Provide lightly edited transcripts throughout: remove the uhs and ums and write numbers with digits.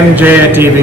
MJ TV।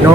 9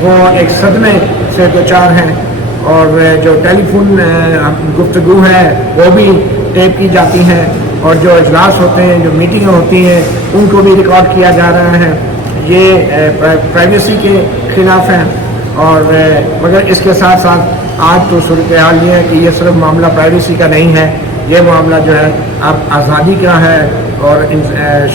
وہ ایک صدمے سے دوچار ہیں، اور جو ٹیلی فون گفتگو ہے وہ بھی ٹیپ کی جاتی ہیں، اور جو اجلاس ہوتے ہیں، جو میٹنگیں ہوتی ہیں، ان کو بھی ریکارڈ کیا جا رہا ہے۔ یہ پرائیویسی کے خلاف ہیں۔ اور مگر اس کے ساتھ ساتھ آج تو صورتحال یہ ہے کہ یہ صرف معاملہ پرائیویسی کا نہیں ہے، یہ معاملہ جو ہے اب آزادی کا ہے، اور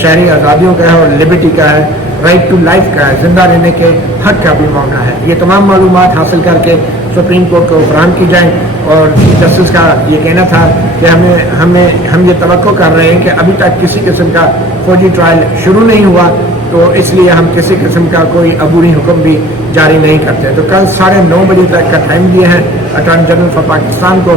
شہری آزادیوں کا ہے، اور لبرٹی کا ہے، رائٹ ٹو لائف کا ہے، زندہ رہنے کے حق کا بھی معاملہ ہے۔ یہ تمام معلومات حاصل کر کے سپریم کورٹ کو فراہم کی جائیں، اور چیف جسٹس کا یہ کہنا تھا کہ ہم یہ توقع کر رہے ہیں کہ ابھی تک کسی قسم کا فوجی ٹرائل شروع نہیں ہوا، تو اس لیے ہم کسی قسم کا کوئی عبوری حکم بھی جاری نہیں کرتے۔ تو کل 9:30 بجے تک کا ٹائم دیا ہے اٹارنی جنرل فار پاکستان کو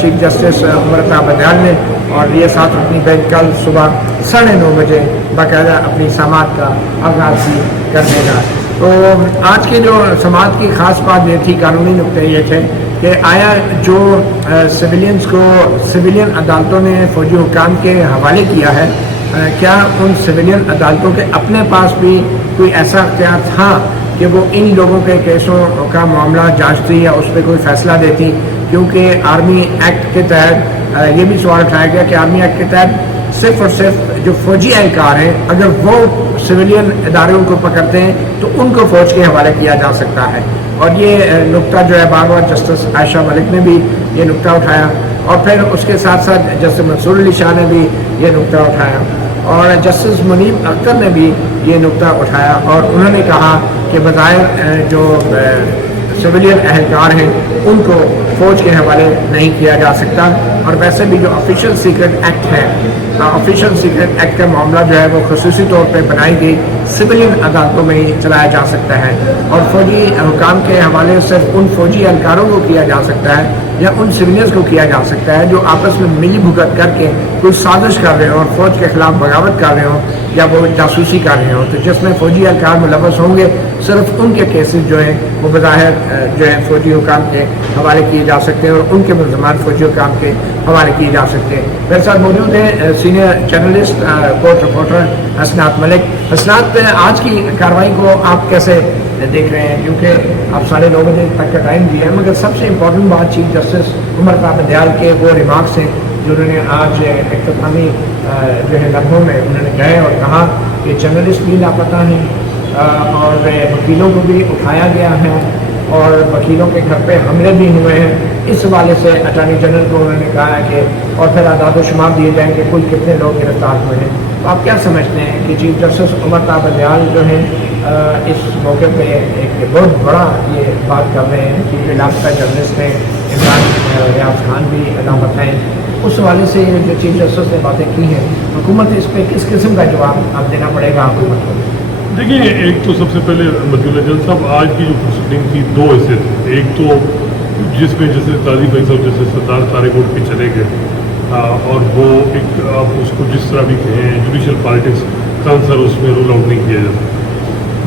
چیف جسٹس عمر عطا بدیال نے، اور یہ 7 رکنی بینچ کل صبح 9:30 بجے باقاعدہ اپنی سماعت کا آغاز بھی کر دے گا۔ تو آج کے جو سماعت کی خاص بات یہ تھی، قانونی نقطے یہ تھے کہ آیا جو سویلینز کو سویلین عدالتوں نے فوجی حکام کے حوالے کیا ہے، کیا ان سویلین عدالتوں کے اپنے پاس بھی کوئی ایسا اختیار تھا کہ وہ ان لوگوں کے کیسوں کا معاملہ جانچتی یا اس پہ کوئی فیصلہ دیتی؟ کیونکہ آرمی ایکٹ کے تحت یہ بھی سوال اٹھایا گیا کہ آرمی ایکٹ کے تحت صرف اور صرف جو فوجی اہلکار ہیں، اگر وہ سویلین اداروں کو پکڑتے ہیں تو ان کو فوج کے حوالے کیا جا سکتا ہے۔ اور یہ نقطہ جو ہے بار بار جسٹس عائشہ ملک نے بھی یہ نقطہ اٹھایا، اور پھر اس کے ساتھ ساتھ جسٹس منصور علی شاہ نے بھی یہ نقطہ اٹھایا، اور جسٹس منیب اختر نے بھی یہ نقطہ اٹھایا، اور انہوں نے کہا کہ بظاہر جو سویلین اہلکار ہیں ان کو فوج کے حوالے نہیں کیا جا سکتا، اور ویسے بھی جو آفیشیل سیکرٹ ایکٹ ہے، آفیشیل سیکرٹ ایکٹ کا معاملہ جو ہے وہ خصوصی طور پہ بنائی گئی سویلین عدالتوں میں ہی چلایا جا سکتا ہے، اور فوجی حکام کے حوالے صرف ان فوجی اہلکاروں کو کیا جا سکتا ہے یا ان سویلینز کو کیا جا سکتا ہے جو آپس میں ملی بھگت کر کے کوئی سازش کر رہے ہوں اور فوج کے خلاف بغاوت کر رہے ہوں یا وہ جاسوسی کر رہے ہوں۔ تو جس میں فوجی اہلکار ملوث ہوں گے، صرف ان کے کیسز جو ہیں وہ بظاہر جو ہے فوجی حکام کے حوالے کیے جا سکتے ہیں، اور ان کے ملزمان فوجی حکام کے حوالے کیے جا سکتے ہیں۔ میرے ساتھ موجود ہیں سینئر جرنلسٹ کورٹ رپورٹر حسنات ملک۔ حسنات، آج کی کارروائی کو آپ کیسے دیکھ رہے ہیں؟ کیونکہ آپ 9:30 بجے تک کا ٹائم دیا ہے، مگر سب سے امپورٹنٹ بات چیف جسٹس عمر عطا بدیال کے وہ ریمارکس ہیں جو انہوں نے آج اختتامی جو ہے لمحوں میں انہوں نے کہے اور کہا کہ جرنلسٹ بھی لاپتہ ہیں، اور وکیلوں کو بھی اٹھایا گیا ہے، اور وکیلوں کے گھر پہ حملے بھی ہوئے ہیں۔ اس حوالے سے اٹارنی جنرل کو انہوں نے کہا ہے کہ اور پھر اعداد و شمار دیے جائیں کہ کل کتنے لوگ گرفتار ہوئے ہیں۔ تو آپ کیا سمجھتے ہیں کہ چیف جسٹس عمر عطا بدیال جو ہیں اس موقع پہ ایک بہت بڑا یہ بات کر رہے ہیں کہ لاپتہ جرنلسٹ ہیں، عمران ریاض خان بھی لاپتہ ہیں، اس حوالے سے جو چیف جسٹس نے باتیں کی ہیں، حکومت اس پہ کس قسم کا جواب اب دینا پڑے گا حکومت کو؟ دیکھیے، ایک تو سب سے پہلے مدیولہ جج صاحب آج کی جو پروسیڈنگ تھی 2 حصے تھے۔ ایک تو جس میں جیسے قاضی بھائی صاحب جیسے سردار طارق کوٹ پہ چلے گئے، اور وہ ایک آپ اس کو جس طرح بھی کہیں جوڈیشل پالیٹکس کا آنسر اس میں رول آؤٹ نہیں کیا جاتا۔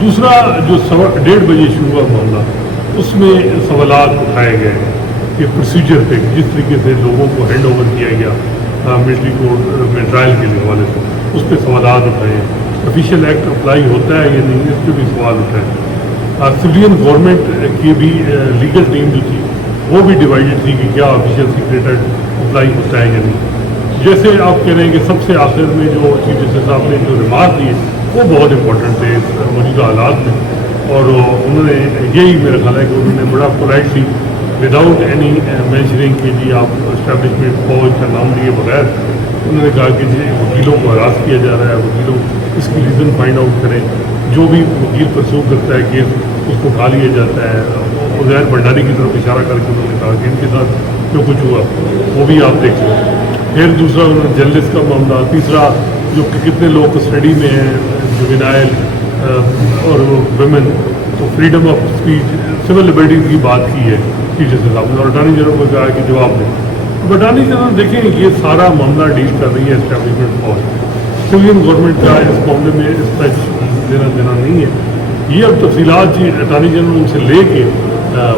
دوسرا جو 1:30 بجے شروع ہوا معاملہ، اس میں سوالات اٹھائے گئے کہ پروسیجر پہ جس طریقے سے لوگوں کو ہینڈ اوور کیا گیا ملٹری کورٹ میں ٹرائل کے حوالے سے، اس پہ سوالات اٹھائے۔ آفیشیل ایکٹ اپلائی ہوتا ہے یا نہیں، اس پہ بھی سوال اٹھائے۔ سویلین گورنمنٹ کی بھی لیگل ٹیم جو تھی وہ بھی ڈیوائڈڈ تھی کہ کیا آفیشیل سیکرٹ ایکٹ اپلائی ہوتا ہے یا نہیں۔ جیسے آپ کہہ رہے ہیں کہ سب سے آخر میں جو چیف جسٹس صاحب نے جو ریمارک دیے وہ بہت امپورٹنٹ تھے موجودہ حالات میں، اور انہوں نے یہی میرا خیال ہے کہ انہوں نے بڑا پولائٹلی وداؤٹ اینی مینشننگ کہ جی آپ اسٹیبلشمنٹ فوج کا نام لیے بغیر، انہوں نے کہا کہ جی وکیلوں کو ہراس کیا جا رہا ہے، وکیلوں اس کی ریزن فائنڈ آؤٹ کریں، جو بھی وکیل پرسو کرتا ہے کیس اس کو اٹھا لیا جاتا ہے۔ عزیر بھنڈاری کی طرف اشارہ کر کے انہوں نے کہا کہ ان کے ساتھ جو کچھ ہوا وہ بھی آپ دیکھ لیں۔ پھر دوسرا جرنلسٹ کا معاملہ، تیسرا جو کہ کتنے لوگ کسٹڈی میں ہیں، جوینائل اور ویمن، تو freedom of speech, civil liberties کی بات کی ہے چیف جسٹس صاحب نے، اور اٹارنی جنرل کو کہا کہ جواب دیں۔ اب اٹارنی جنرل دیکھیں یہ سارا معاملہ ڈیل کر رہی ہے اسٹیبلشمنٹ فوج، سویلین گورنمنٹ کا اس معاملے میں اسپیچ دینا نہیں ہے۔ یہ اب تفصیلات جی اٹارنی جنرل ان سے لے کے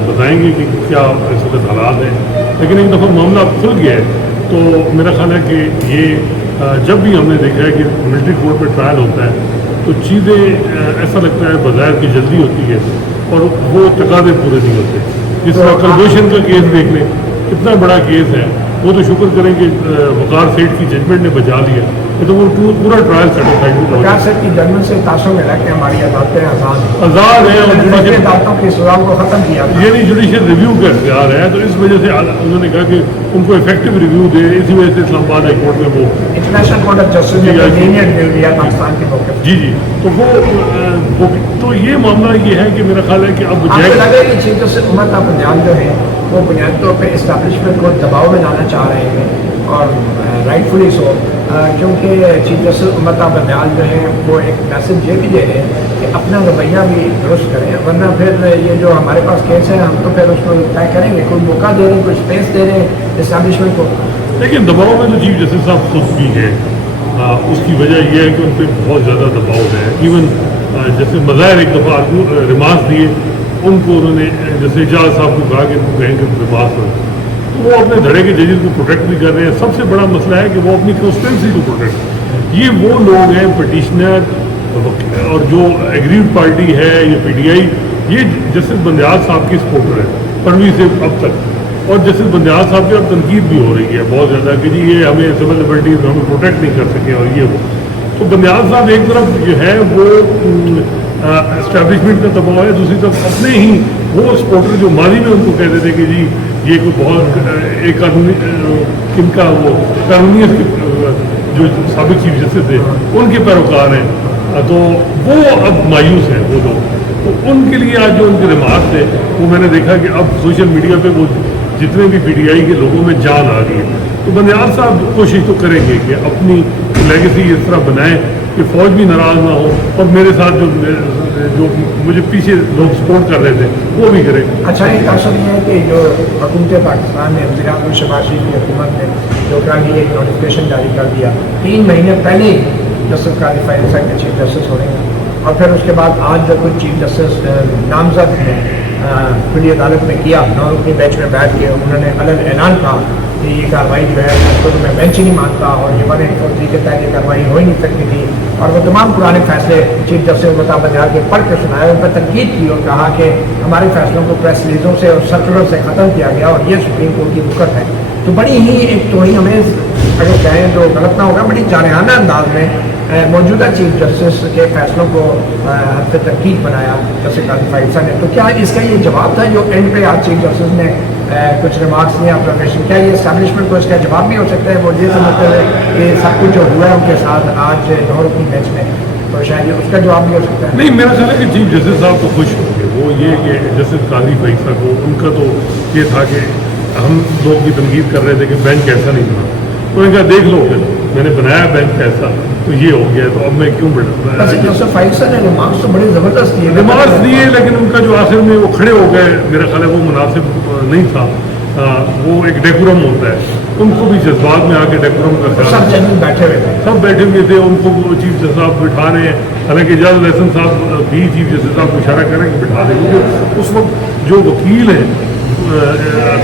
بتائیں گے کہ کیا اس وقت حالات ہیں، لیکن ایک دفعہ معاملہ کھل گیا ہے تو میرا خیال ہے کہ یہ جب بھی ہم نے دیکھا ہے کہ ملٹری کورٹ میں ٹرائل ہوتا ہے تو چیزیں ایسا لگتا ہے بظاہر کی جلدی ہوتی ہے، اور وہ تقاضے پورے نہیں ہوتے. جس طرح کلبوشن کا کیس دیکھ لیں, اتنا بڑا کیس ہے, وہ تو شکر کریں کہ وقار سیٹھ کی ججمنٹ نے بچا لیا, تو وہ پورا ٹرائل سیٹسفائڈ ہو وقار سیٹھ کی ججمنٹ سے تاثر ملا کہ ہماری عدالتیں آزاد ہیں اور عدالتوں کی سزا کو ختم کیا, یعنی جوڈیشل ریویو کا اختیار ہے, تو اس وجہ سے انہوں نے کہا کہ ان کو افیکٹو ریویو دے. اسی وجہ سے اسلام آباد ہائی کورٹ میں وہ انٹرنیشنل کورٹ آف جسٹس نے لینینٹ ریویو دیا پاکستان کے موقع. جی تو وہ تو یہ معاملہ یہ ہے کہ میرا خیال ہے کہ اب آپ کو لگا کہ چیف جسٹس عمر تا بندیال جو ہے وہ بنیادی طور پہ اسٹیبلشمنٹ کو دباؤ میں لانا چاہ رہے ہیں, اور رائٹ فلی سو, کیونکہ چیف جسٹس عمر تا بندیال جو ہے وہ ایک میسج یہ بھی دے رہے ہیں کہ اپنا رویہ بھی درست کریں, ورنہ پھر یہ جو ہمارے پاس کیس ہے ہم تو پھر اس کو طے کریں گے. کوئی موقع دے رہے ہیں, کوئی اسپیس دے رہے ہیں اسٹیبلشمنٹ کو. لیکن دباؤ میں تو چیف جسٹس صاحب خود بھی ہے, اس کی وجہ یہ ہے کہ ان پہ بہت زیادہ دباؤ ہے. ایون جیسے مظاہر ایک دفعہ ریمارکس دیے ان کو, انہوں نے جیسے اجاز صاحب کو کہا کہ ان کو کہیں کہ ریمارکس ہو, تو وہ اپنے دھڑے کے ججز کو پروٹیکٹ بھی کر رہے ہیں. سب سے بڑا مسئلہ ہے کہ وہ اپنی کانسٹیٹوئنسی کو پروٹیکٹ, یہ وہ لوگ ہیں پٹیشنر اور جو ایگریڈ پارٹی ہے یا پی ٹی آئی, یہ جسٹس بندیال صاحب کی سپورٹر ہے پروی سے اب تک, اور جسٹس بندیال صاحب پہ اب تنقید بھی ہو رہی ہے بہت زیادہ کہ جی یہ ہمیں سول لبرٹیز ہمیں پروٹیکٹ نہیں کر سکے اور یہ وہ. تو بندیال صاحب ایک طرف جو ہے وہ اسٹیبلشمنٹ کا دباؤ ہے, دوسری طرف اپنے ہی وہ سپورٹر جو ماضی میں ان کو کہتے تھے کہ جی یہ کوئی بہت ایک قانونی کن کا وہ قانونیت جو سابق چیف جسٹس تھے ان کے پیروکار ہیں, تو وہ اب مایوس ہیں وہ لوگ. تو ان کے لیے آج جو ان کے ریمارک تھے وہ میں نے دیکھا کہ اب سوشل میڈیا پہ وہ جتنے بھی پی ٹی آئی کے لوگوں میں جان آ رہی ہے. تو بندیال صاحب کوشش تو کریں گے کہ اپنی لیگیسی اس طرح بنائیں کہ فوج بھی ناراض نہ ہو, اور میرے ساتھ جو مجھے پیچھے لوگ سپورٹ کر رہے تھے وہ بھی کریں. اچھا ایک تاثر یہ ہے کہ جو حکومت پاکستان نے وزیر اعظم شہباز شریف کی حکومت نے جو کل ایک نوٹیفکیشن جاری کر دیا 3 مہینے پہلے ہی جسٹس قاضی فائز صاحب کے چیف جسٹس ہو رہے ہیں, اور پھر اس کے بعد آج جو کچھ چیف جسٹس نامزد ہیں کھلی عدالت میں کیا, 9 رکنی بینچ میں بیٹھ کے انہوں نے الگ اعلان کہا کہ یہ کارروائی جو ہے اس کو تو میں بینچ ہی نہیں مانتا, اور یہ 184 کے تحت یہ کارروائی ہو ہی نہیں سکتی تھی, اور وہ تمام پرانے فیصلے چیف جسٹس عمر تا بندیال کے پڑھ کے سنائے, ان پر تنقید کی اور کہا کہ ہمارے فیصلوں کو پریس ریلیزوں سے اور سرکولر سے ختم کیا گیا اور یہ سپریم کورٹ کی رکت ہے. تو بڑی ہی ایک توہین ہمیں اگر کہیں تو غلط نہ ہوگا, بڑی جارحانہ انداز میں موجودہ چیف جسٹس کے فیصلوں کو حد تنقید بنایا جسٹس قاضی فائز صاحب نے. تو کیا اس کا یہ جواب تھا جو اینڈ پہ آج چیف جسٹس نے کچھ ریمارکس دیا آبزرویشن, کیا یہ اسٹیبلشمنٹ کو اس کا جواب بھی ہو سکتا ہے؟ وہ یہ سمجھتے ہیں کہ سب کچھ جو ہوا ہے ان کے ساتھ آج 9 رکنی بینچ میں, تو شاید یہ اس کا جواب بھی ہو سکتا ہے. نہیں, میرا خیال ہے کہ چیف جسٹس صاحب تو خوش ہوں گے. وہ یہ کہ جسٹس قاضی فائز صاحب کو ان کا تو یہ تھا کہ ہم لوگ کی تنقید کر رہے تھے کہ بینچ کیسا نہیں بنا, انہوں نے کہا دیکھ لو پھر میں نے بنایا بینچ کیسا, تو یہ ہو گیا, تو اب میں کیوں بڑھا. جسٹس فائز صاحب نے ریمارکس تو بڑے زبردست دیے, ریمارکس دیے, لیکن ان کا جو آخر میں وہ کھڑے ہو گئے میرا خیال ہے وہ مناسب نہیں تھا. وہ ایک ڈیکورم ہوتا ہے, ان کو بھی جذبات میں آ کے ڈیکورم کا خیال, سب ججز بیٹھے ہوئے تھے, سب بیٹھے ہوئے تھے, ان کو چیف جسٹس صاحب بٹھا رہے ہیں. حالانکہ اعجاز احسن صاحب بھی چیف جسٹس صاحب کو اشارہ کریں کہ بٹھا دیں, کیونکہ اس وقت جو وکیل ہیں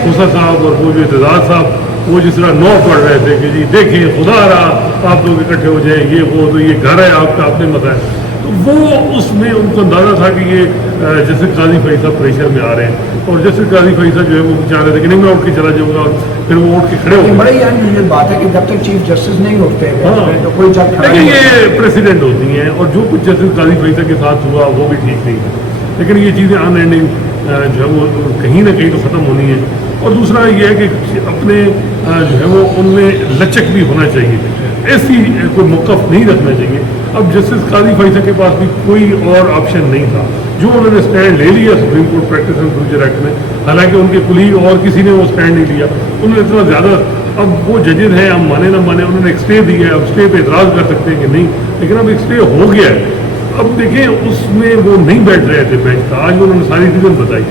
خوسا صاحب اور وہ جو اعتزاز صاحب وہ جس طرح نو پڑھ رہے تھے کہ جی دیکھیں خدا رہا آپ لوگ اکٹھے ہو جائیں, یہ وہ تو یہ گھر ہے آپ کا, آپ نے مت ہے, تو وہ اس میں ان کو اندازہ تھا کہ یہ جسٹس قاضی فائز صاحب پریشر میں آ رہے ہیں, اور جسٹس قاضی فائز صاحب جو ہے وہ چاہ رہے تھے کہ نہیں میں اٹھ کے چلا جاؤں گا, اور پھر وہ اٹھ کے کھڑے ہو گئے. بڑی یہ بات ہے کہ جب تک چیف جسٹس نہیں اٹھتے تو کوئی جج کھڑا لیکن یہ پریسیڈنٹ ہوتی ہیں, اور جو کچھ جسٹس قاضی فائز صاحب کے ساتھ ہوا وہ بھی ٹھیک نہیں ہے, لیکن یہ چیزیں ان اینڈنگ جو ہے وہ کہیں نہ کہیں تو ختم ہونی ہے. اور دوسرا یہ ہے کہ اپنے جو ہے وہ ان میں لچک بھی ہونا چاہیے, ایسی کوئی موقف نہیں رکھنا چاہیے. اب جسٹس قاضی فائز صاحب کے پاس بھی کوئی اور آپشن نہیں تھا, جو انہوں نے اسٹینڈ لے لیا supreme court practice and procedure act میں, حالانکہ ان کے کلیگ اور کسی نے وہ اسٹینڈ نہیں لیا, انہوں نے اتنا زیادہ, اب وہ ججز ہیں ہم مانے نہ مانے, انہوں نے ایک اسٹے دیا ہے, اب اسٹے پہ اعتراض کر سکتے ہیں کہ نہیں, لیکن اب ایک اسٹے ہو گیا ہے. اب دیکھیں اس میں وہ نہیں بیٹھ رہے تھے بینچ کا, آج انہوں نے ساری ریزن بتائی,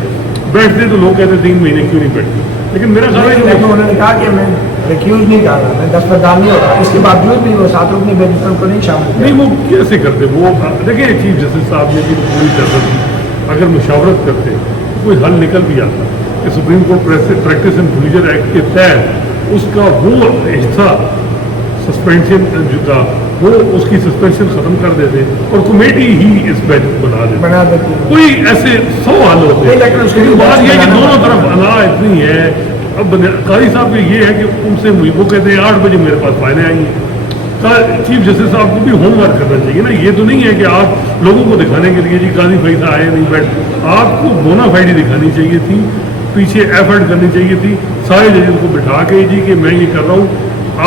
بیٹھتے تو لوگ کہتے 3 مہینے کیوں نہیں بیٹھتے, لیکن میرا خیال ہے کہ انہوں نے کہا کہ میں ریکیوز نہیں کر رہا, میں دستبردار نہیں ہوتا, اس کے باوجود بھی وہ 7 رکنی بینچ کو نہیں شامل کیا. نہیں, وہ کیسے کرتے, وہ دیکھیں چیف جسٹس صاحب نے بھی پوری طرح اگر مشاورت کرتے تو کوئی حل نکل بھی آتا کہ supreme court practice and procedure act کے تحت اس کا وہ حصہ سسپینشن جو کا وہ اس کی سسپینشن ختم کر دیتے اور کمیٹی ہی اس بینچ کو بنا دیتے. کوئی ایسے 100 حل ہوتے ہیں. لیکن اس کے بات یہ ہے کہ دونوں طرف انا اتنی ہے. اب قاضی صاحب کا یہ ہے کہ ان سے وہ کہتے ہیں 8 بجے میرے پاس فائلیں آئی ہیں. چیف جسٹس صاحب کو بھی ہوم ورک کرنا چاہیے نا. یہ تو نہیں ہے کہ آپ لوگوں کو دکھانے کے لیے جی قاضی فیصلہ آئے نہیں بیٹھ. آپ کو بونا فائڈی دکھانی چاہیے تھی, پیچھے ایفرٹ کرنی چاہیے تھی سارے ججز کو بٹھا کے جی کہ میں یہ کر رہا ہوں.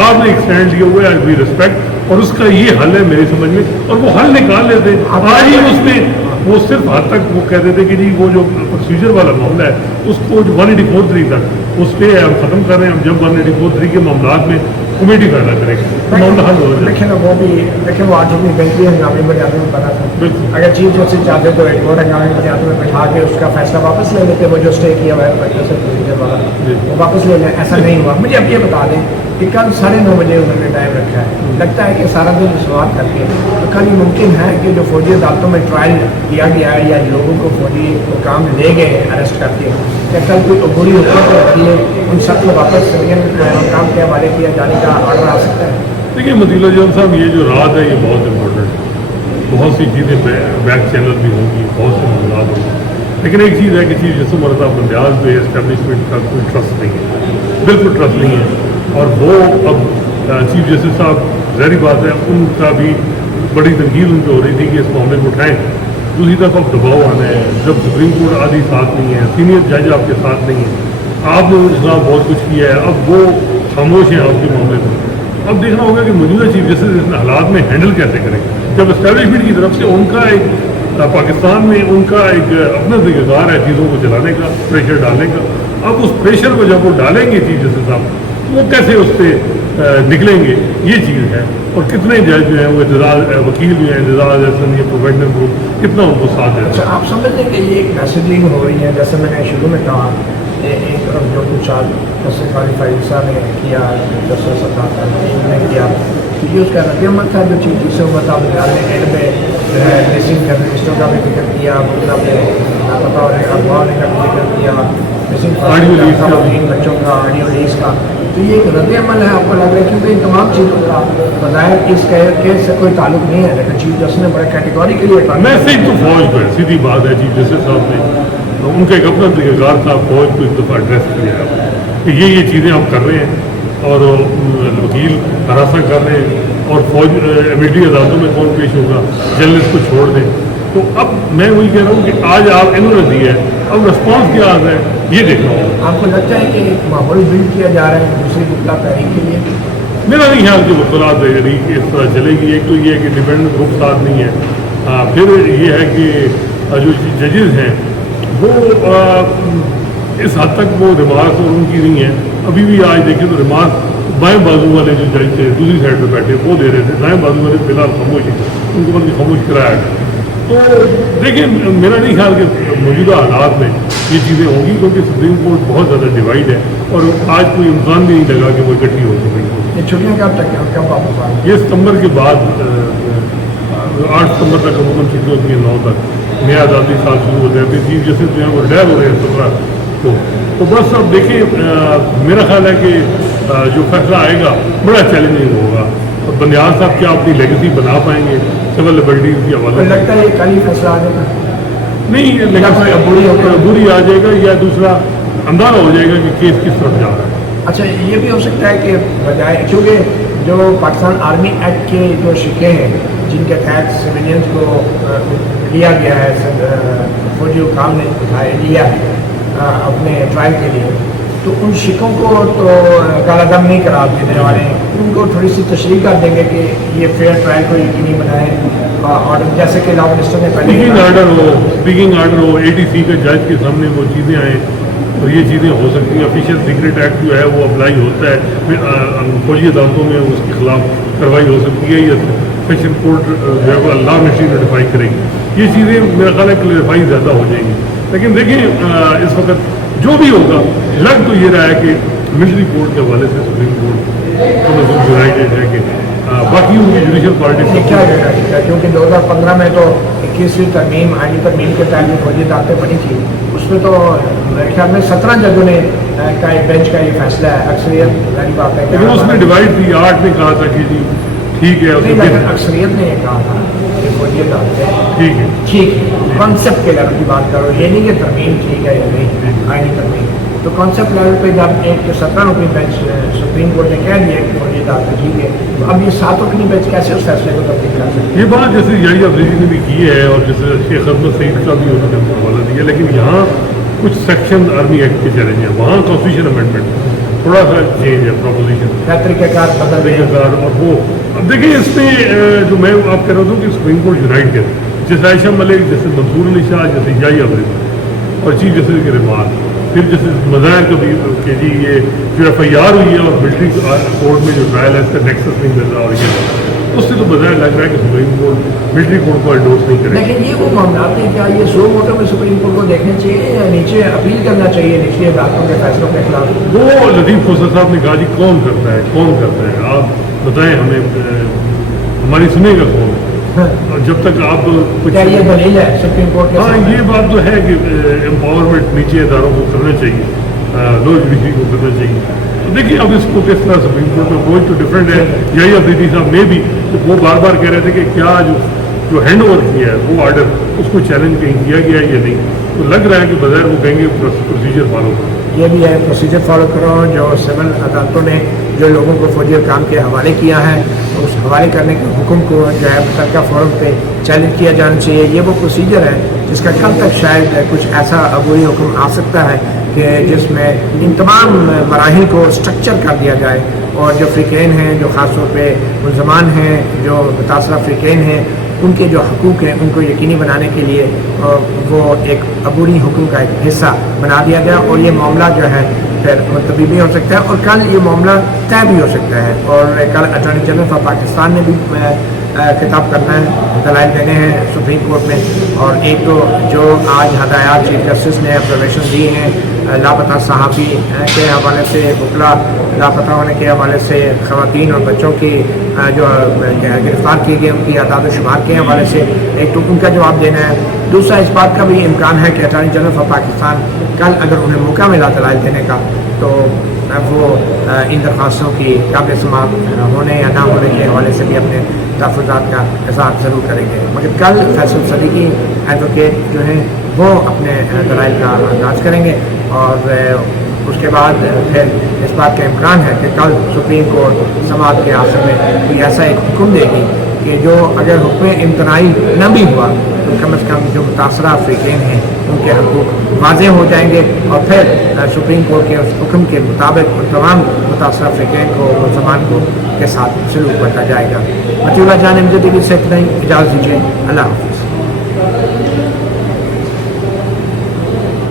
آپ نے ایک اسٹینڈ لیا ہوا ہے, آئی وی ریسپیکٹ, اور اس کا یہ حل ہے میری سمجھ میں, اور وہ حل نکال لیتے. آج ہی اس میں وہ صرف حد تک وہ کہتے تھے کہ جی وہ جو پروسیجر والا معاملہ ہے اس کو 184(3) تک اس پہ ہم ختم کر رہے ہیں. ہم جب 184(3) کے معاملات میں کمیٹی پیدا کریں گے معاملہ حل ہو جائے. لیکن وہ بھی لیکن وہ آج بھی بینچ بھی ہنگامی بنیادوں میں بنا تھا. اگر چیف جسٹس چاہتے تو ایک اور ہنگامی بنیادوں میں بٹھا کے اس کا فیصلہ واپس لے لیتے. وہ جو اسٹے کیا ہوا ہے پروسیجر والا وہ واپس لے لیں. ایسا نہیں ہوا. مجھے اب یہ بتا دیں کہ کل 9:30 بجے انہوں نے ٹائم رکھا ہے. لگتا ہے کہ سارا دن سوال کر کے تو کل یہ ممکن ہے کہ جو فوجی عدالتوں میں ٹرائل کیا گیا ہے یا لوگوں کو فوجی حکام لے گئے اریسٹ کر کے, کیا کل کوئی عبوری حکم کے ذریعے ان سب کو واپس حکام کے حوالے کیا جانے کا آرڈر آ سکتا ہے؟ دیکھیے مدیلہ جان صاحب, یہ جو رات ہے یہ بہت امپورٹنٹ ہے. بہت سی چیزیں بیک چینل بھی ہوں گی, بہت سے معاملات ہوں گے, لیکن ایک چیز ہے کہ چیف جسٹس مرتضیٰ بندیال پہ اسٹیبلشمنٹ کا کوئی ٹرسٹ نہیں ہے, بالکل ٹرسٹ نہیں ہے. اور وہ اب چیف جسٹس صاحب ظاہری بات ہے ان کا بھی بڑی تنقید ان پہ ہو رہی تھی کہ اس معاملے کو اٹھائیں. دوسری طرف اب دباؤ آنا ہے, جب سپریم کورٹ آدھی ساتھ نہیں ہے, سینئر جج آپ کے ساتھ نہیں ہے, آپ نے ان کے خلاف بہت کچھ کیا ہے, اب وہ خاموش ہیں آپ کے معاملے میں. اب دیکھنا ہوگا کہ موجودہ چیف جسٹس اس حالات میں ہینڈل کیسے کریں. جب اسٹیبلشمنٹ کی طرف سے ان کا ایک پاکستان میں ان کا ایک اپنا طریقہ کار ہے چیزوں کو چلانے کا, پریشر ڈالنے کا. اب اس پریشر کو جب وہ ڈالیں گے چیف جسٹس صاحب, وہ کیسے اس پہ نکلیں گے یہ چیز ہے. اور کتنے جج جو ہیں وہ اعتزاز وکیل جو ہیں اعتزاز احسن یہ پروفیشنل گروپ کتنا ان کو ساتھ دے. اچھا, آپ سمجھتے ہیں کہ یہ ایک میسیجنگ ہو رہی ہے جیسے میں نے شروع میں کہا, ایک طرف جو کچھ جسٹس قاضی فائزہ نے کیا, جسٹس سردار نے کیا, یہ اس کا رد عمل تھا جو چیف جسٹس مرتضیٰ بندیال نے اینڈ میں جو ہے مسنگ جرنلسٹوں کا بھی ذکر کیا, مطلب لاپتہ ہونے کا اغوا ہونے کا بھی ذکر کیا, مسنگ بچوں کا آڈیو ریلیز کا. تو یہ ایک رد عمل ہے آپ کو لگ رہا ہے کیونکہ ان تمام چیزوں کا بظاہر اس کیس سے کوئی تعلق نہیں ہے, لیکن چیف جسٹس نے بڑے کیٹیگوریکلی میسج تو فوج پہ سیدھی بات ہے. چیف جسٹس صاحب نے ان کا ایک اپنا طریقہ کار تھا, فوج کو ایک دفعہ ایڈریس کیا کہ یہ چیزیں ہم کر رہے ہیں اور وکیل ہراساں کر رہے ہیں اور فوج ملٹری عدالتوں میں کون پیش ہوگا, جرنلسٹ کو چھوڑ دیں. تو اب میں وہی کہہ رہا ہوں کہ آج آپ انہوں نے دی ہے, اب رسپانس کیا آ رہا ہے یہ دیکھنا ہوگا. آپ کو لگتا ہے کہ ایک ماحول بلڈ کیا جا رہا ہے دوسری گپتا تحریک کے لیے؟ میرا نہیں خیال کہ مختلف تحریک اس طرح چلے گی. ایک تو یہ ہے کہ ڈیپینڈنٹ گروپ ساتھ نہیں ہے, پھر یہ ہے کہ جو ججز ہیں وہ اس حد تک وہ ریمارکس اور ان کی نہیں ہے. ابھی بھی آج دیکھیں تو ریمارک بائیں بازو والے جو جج تھے دوسری سائڈ پہ بیٹھے وہ دے رہے تھے, دائیں بازو والے فی الحال خاموش ہیں, ان کو بلکہ خاموش کرایا گیا. تو دیکھیں میرا نہیں خیال کہ موجودہ حالات میں یہ چیزیں ہوں گی کیونکہ سپریم کورٹ بہت زیادہ ڈیوائڈ ہے اور آج کوئی امکان بھی نہیں لگا کہ وہ اکٹھی ہو سپریم کورٹ. یہ چھٹیاں کب تک ہیں, کب واپس آئیں؟ یہ ستمبر کے بعد 8 ستمبر تک عموماً چھٹی ہوتی ہیں, 9 تک نیا عدالتی سال شروع ہوتا ہے. پھر چیف جسٹس جو ہیں وہ ریٹائر ہو رہے ہیں 17 کو. تو بس اب دیکھیں میرا خیال ہے کہ جو فیصلہ آئے گا بڑا چیلنجنگ ہوگا. بندیال صاحب کیا اپنی لیگیسی بنا پائیں گے سول لبرٹیز کی حوالے سے؟ لگتا ہے یہ کل ہی فیصلہ آ جائے گا. نہیں, لیکن عبوری آ جائے گا یا دوسرا اندازہ ہو جائے گا کہ کیس کس طرف جا رہا ہے. اچھا, یہ بھی ہو سکتا ہے کہ بجائے کیونکہ جو پاکستان آرمی ایکٹ کے جو شکے ہیں جن کے تحت سویلینس کو لیا گیا ہے, فوجی حکام نے لیا ہے اپنے ٹرائل کے لیے, تو ان شکوں کو تو کالا دم نہیں قرار دینے والے ہیں. ان کو تھوڑی سی تشریح کر دیں گے کہ یہ فیئر ٹرائل کو یقینی بنائیں اور جیسے کہ لاء منسٹر نے اسپیکنگ آرڈر ہو ATC کا جج کے سامنے وہ چیزیں آئیں اور یہ چیزیں ہو سکتی ہیں. آفیشیل سیکرٹ ایکٹ جو ہے وہ اپلائی ہوتا ہے, فوجی عدالتوں میں اس کے خلاف کارروائی ہو سکتی ہے یا اسپیشل کورٹ جو ہے وہ لاء منسٹری نوٹیفائی کرے گی. یہ چیزیں میرا خیال ہے کلیریفائی زیادہ ہو جائیں گی. لیکن دیکھیں اس وقت جو بھی ہوگا لگ تو یہ رہا ہے کہ ملٹری کورٹ کے حوالے سے سپریم کورٹ کو نظر یونائٹیڈ ہے کہ باقی ان کی جوڈیشل پارٹی سے کیا کہنا ہے, کیونکہ 2015 میں تو 21ویں ترمیم آئینی ترمیم کے تحت جو فوجی عدالتیں بنی تھی اس میں تو میرے خیال میں 17 ججوں نے کا ایک بینچ کا یہ فیصلہ ہے, اکثریت ظاہری بات ہے. لیکن اس میں ڈیوائڈ تھی. 8 نے کہا تھا کہ جی ٹھیک ہے نہیں لیکن اکثریت نے یہ کہا تھا کہ فوجی عدالتیں ٹھیک ہے ٹھیک ہے کانسیپٹ کے لیول کی بات کرو، یہ نہیں کہ ترمیم ٹھیک ہے یا نہیں آئینی ترمیم، تو کانسیپٹ لیول پہ جب ایک 17 رکنی بینچ سپریم کورٹ نے کہہ دیا کہ فوجی عدالتیں ٹھیک ہے، تو اب یہ 7 رکنی بینچ کیسے اس فیصلے کو تبدیل کر سکتے یہ بات جیسے یحییٰ عفریدی نے بھی کی ہے اور جیسے شیخ عظمت سعید کا بھی انہوں نے حوالہ دیا، لیکن یہاں کچھ سیکشن آرمی ایکٹ کے چیلنج ہیں، وہاں کانسٹیٹیوشن امینڈمنٹ تھوڑا سا چینج ہے پروپوزیشن ہیں طریقہ کار بدل رہے ہیں؟ اور وہ اب دیکھیں اس میں جو میں آپ کہہ رہا ہوں کہ سپریم کورٹ یونائٹ کر جیسے عائشہ ملک، جیسے منصور علی شاہ، جیسے یحییٰ عفریدی اور چیف جسٹس کے ریمارک، پھر جیسے مظاہر کا بھی کہ جی یہ جو ایف آئی آر ہوئی ہے اور ملٹری کورٹ میں جو ٹرائل ہے اس کا نیکسس نہیں مل رہا، اور یہ اس سے تو بظاہر لگ رہا ہے کہ سپریم کورٹ ملٹری کورٹ کو انڈورس نہیں کرے گا۔ لیکن یہ وہ معاملات ہیں، کیا یہ 100 ووٹوں میں سپریم کورٹ کو دیکھنا چاہیے یا نیچے اپیل کرنا چاہیے نچلی عدالتوں کے فیصلوں کے خلاف؟ وہ لطیف خوسر صاحب نے کہا جی کون کرتا ہے، کون کرتا ہے، آپ بتائیں ہمیں، ہماری سنے گا کون؟ اور جب تک آپ کچھ کیا یہ دلیل ہے سپریم کورٹ کے ہاں سامنے؟ یہ بات تو ہے کہ امپاورمنٹ نیچے اداروں کو کرنا چاہیے، لو جوڈیشری کو کرنا چاہیے۔ تو دیکھیے اب اس کو کس طرح سپریم کورٹ میں کوئی تو ڈفرینٹ ہے، یحییٰ عفریدی صاحب نے بھی وہ بار بار کہہ رہے تھے کہ کیا جو ہینڈ اوور کیا ہے وہ آرڈر اس کو چیلنج کہیں کیا گیا ہے یا نہیں، تو لگ رہا ہے کہ بظاہر وہ کہیں گے پروسیجر فالو کرو۔ یہ بھی ہے پروسیجر فالو کرو، جو سول عدالتوں نے جو لوگوں کو فوجی حکام کے حوالے کیا ہے اس حوالے کرنے کے حکم کو جو ہے متعلقہ فورم پہ چیلنج کیا جانا چاہیے۔ یہ وہ پروسیجر ہے جس کا کل تک شاید کچھ ایسا عبوری حکم آ سکتا ہے کہ جس میں ان تمام مراحل کو اسٹرکچر کر دیا جائے، اور جو فریقین ہیں، جو خاص طور پہ ملزمان ہیں، جو متاثرہ فریقین ہیں، ان کے جو حقوق ہیں ان کو یقینی بنانے کے لیے وہ ایک عبوری حکم کا ایک حصہ بنا دیا گیا، اور یہ معاملہ جو ہے پھر ملتوی بھی ہو سکتا ہے اور کل یہ معاملہ طے بھی ہو سکتا ہے۔ اور کل اٹارنی جنرل آف پاکستان نے بھی خطاب کرنا ہے، دلائل دینے ہیں سپریم کورٹ میں، اور ایک تو جو آج ہدایات چیف جسٹس نے آبزرویشن دی ہیں لاپتہ صحافی کے حوالے سے، وکلا لاپتہ ہونے کے حوالے سے، خواتین اور بچوں کی جو گرفتار کیے گئے ان کی اعداد و شمار کے حوالے سے ایک تو ان کا جواب دینا ہے۔ دوسرا اس بات کا بھی امکان ہے کہ اٹارنی جنرل آف پاکستان کل اگر انہیں موقع ملا دلائل دینے کا تو وہ ان درخواستوں کی قابل سماعت ہونے یا نہ ہونے کے حوالے سے بھی اپنے تحفظات کا اظہار ضرور کریں گے، مگر کل فیصل صدیقی ایڈوکیٹ جو ہیں وہ اپنے دلائل کا انداز کریں گے، اور اس کے بعد پھر اس بات کا امکان ہے کہ کل سپریم کورٹ سماعت کے آخر میں کوئی ایسا ایک حکم دے گی کہ جو اگر حکم امتناعی نہ بھی ہوا تو کم از کم جو متاثرہ فریقین ہیں ان کے حقوق واضح ہو جائیں گے، اور پھر سپریم کورٹ کے اس حکم کے مطابق ان تمام متاثرہ فریقین کو مسلمان کو کے ساتھ سلوک برتا جائے گا۔ مطیع اللہ جان MJ TV سے اتنا ہی، اجازت دیجیے، اللہ حافظ۔